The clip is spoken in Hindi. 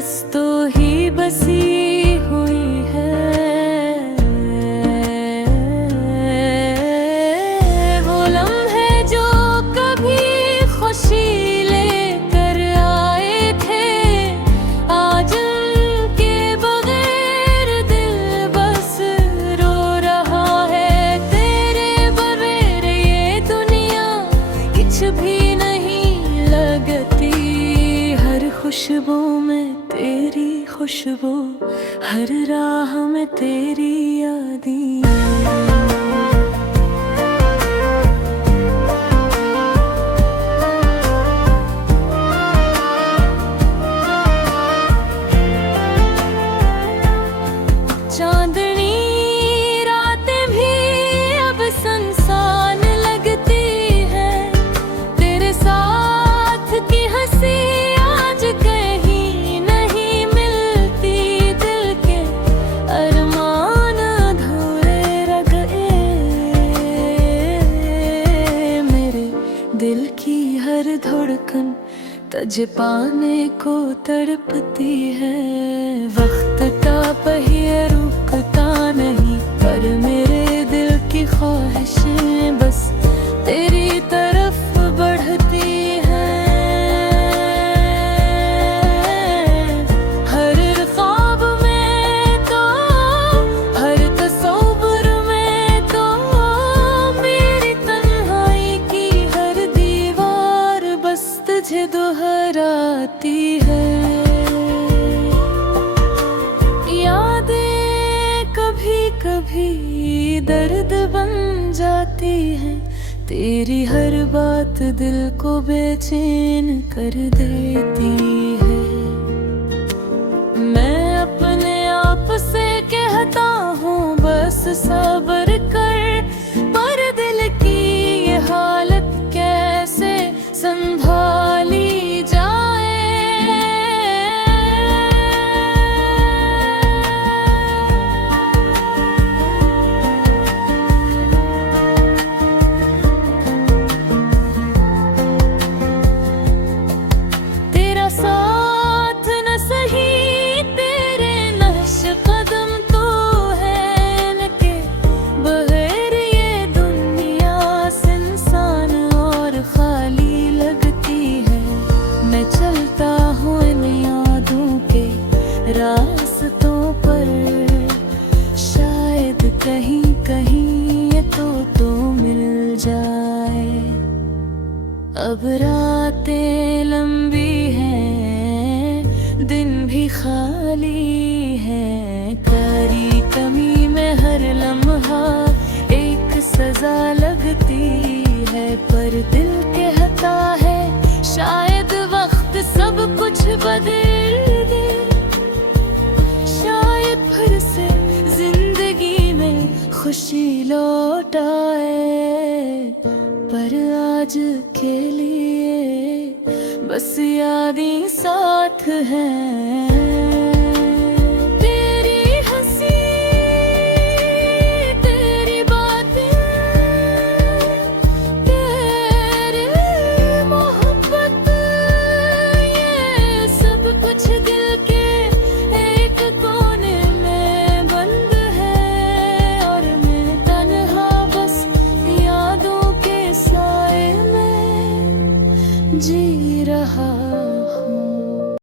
बस तो ही बसी हुई है वो लम्हे जो कभी खुशी लेकर आए थे। आज उनके बगैर दिल बस रो रहा है। तेरे बगैर ये दुनिया कुछ भी नहीं लगती। हर खुशबू में तेरी खुशबू, हर राह में तेरी यादें। चांदनी रातें भी अब सुनसान लगती है। तेरे साथ की हंसी आज कहीं नहीं मिलती। दिल के अरमान अधूरे रह गए। मेरे दिल की हर धड़कन तुझे पाने को तड़पती है। वक्त का पहिया रुकता नहीं, पर मेरे दिल की ख्वाहिशें बस तेरी तरफ बढ़ती हैं। हर ख्वाब में तो, हर तस्वीर में तो मेरी तन्हाई की हर दीवार बस तुझे दोहराती है। कभी दर्द बन जाती है। तेरी हर बात दिल को बेचैन कर देती है। मैं अपने आप से कहता हूँ बस सब्र कर, पर दिल की ये हालत कैसे संभाली जाए। साथ न सही तेरे नक्श कदम तो है न के बगैर ये दुनिया सुनसान और खाली लगती है। मैं चलता हूँ इन यादों के रास्तों पर, शायद कहीं कहीं ये तो मिल जाए। अब रातें लंबी हैं, दिन भी खाली है। तेरी कमी में हर लम्हा एक सजा लगती है। पर दिल कहता है शायद वक्त सब कुछ बदल दे। शायद फिर से जिंदगी में खुशी लौट आए। पर आज के लिए बस यादें साथ हैं।